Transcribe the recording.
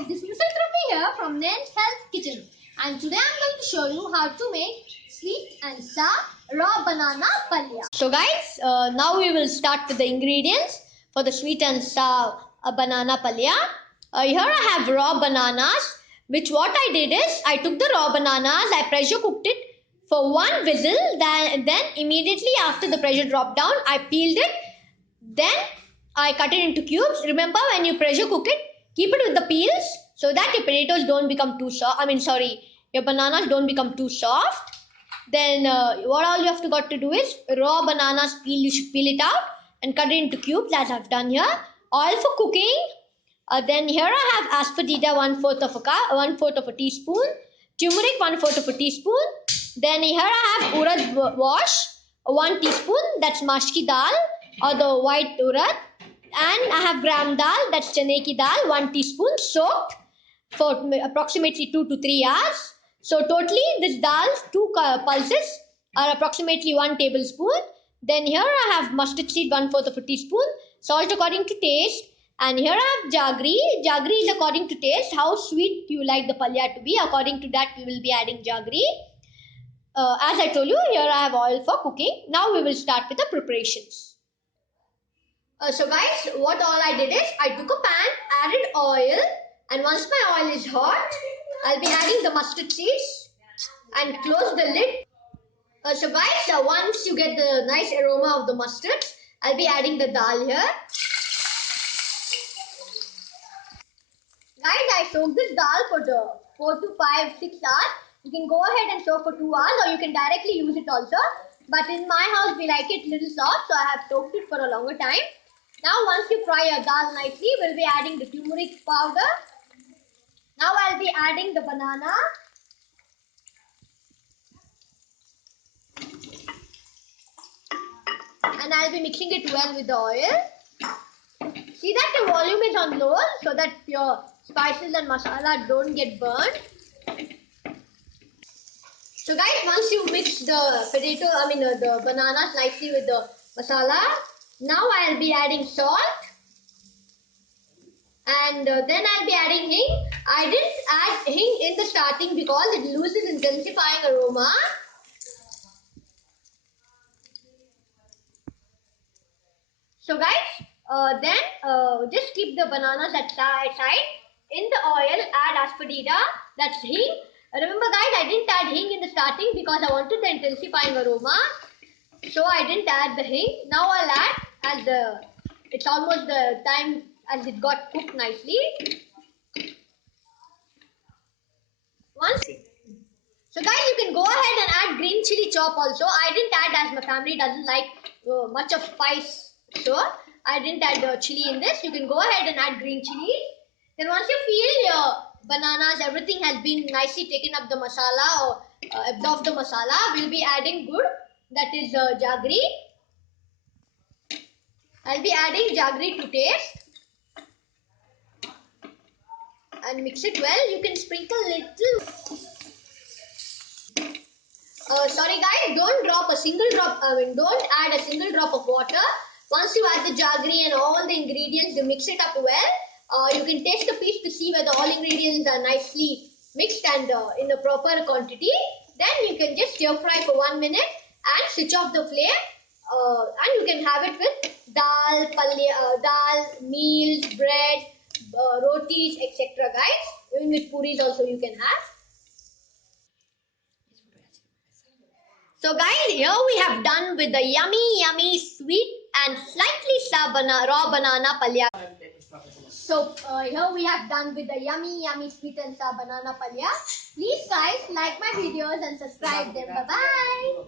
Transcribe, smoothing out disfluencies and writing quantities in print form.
guys, this is Mr. Truppi here from Nan's Health Kitchen, and today I'm going to show you how to make sweet and sour raw banana palya. So guys, now we will start with the ingredients for the sweet and sour banana palya. Here I have raw bananas, which what I did is I took the raw bananas, I pressure cooked it for one whistle, then immediately after the pressure dropped down, I peeled it, then I cut it into cubes. Remember, when you pressure cook it, keep it with the peels so that your potatoes don't become too soft. Your bananas don't become too soft. Then what all you have got to do is raw bananas you should peel it out and cut it into cubes as I've done here. Oil for cooking. Then here I have asafoetida 1/4 of a teaspoon. Turmeric 1/4 of a teaspoon. Then here I have urad wash 1 teaspoon. That's mashki dal or the white urad. And I have gram dal, that's chane ki dal, 1 teaspoon, soaked for approximately 2 to 3 hours. So totally this dal, 2 pulses are approximately 1 tablespoon. Then here I have mustard seed 1/4 of a teaspoon, salt according to taste. And here I have jaggery. Jaggery is according to taste, how sweet you like the palya to be. According to that we will be adding jaggery. As I told you, here I have oil for cooking. Now we will start with the preparations. So guys, what all I did is I took a pan, added oil, and once my oil is hot, I'll be adding the mustard seeds and close the lid. So guys, once you get the nice aroma of the mustard, I'll be adding the dal here. Guys, I soaked this dal for 4 to 5, 6 hours. You can go ahead and soak for 2 hours, or you can directly use it also. But in my house, we like it little soft, so I have soaked it for a longer time. Now once you fry your dal nicely, we'll be adding the turmeric powder. Now I'll be adding the banana. And I'll be mixing it well with the oil. See that the volume is on low so that your spices and masala don't get burned. So guys, once you mix the bananas nicely with the masala, now I'll be adding salt, and then I'll be adding hing. I didn't add hing in the starting because it loses intensifying aroma. So guys, just keep the bananas at side. In the oil, add asafoetida, that's hing. Remember guys, I didn't add hing in the starting because I wanted the intensifying aroma. So I didn't add the hing. Now I'll add as it's almost the time as it got cooked nicely. So guys, you can go ahead and add green chili chop also. I didn't add as my family doesn't like much of spice. So I didn't add chili in this. You can go ahead and add green chili. Then once you feel your bananas, everything has been nicely taken up the masala or absorbed the masala, we'll be adding gur, that is jaggery. I'll be adding jaggery to taste and mix it well. You can sprinkle little. Sorry guys, don't add a single drop of water. Once you add the jaggery and all the ingredients, you mix it up well. You can taste the piece to see whether all ingredients are nicely mixed and in a proper quantity. Then you can just stir fry for 1 minute and switch off the flame. And you can have it with dal, meals, bread, rotis, etc. guys. Even with puris also you can have. So guys, here we have done with the yummy sweet and slightly sour raw banana palya. So here we have done with the yummy sweet and sour banana palya. Please guys, like my videos and subscribe them. Bye bye.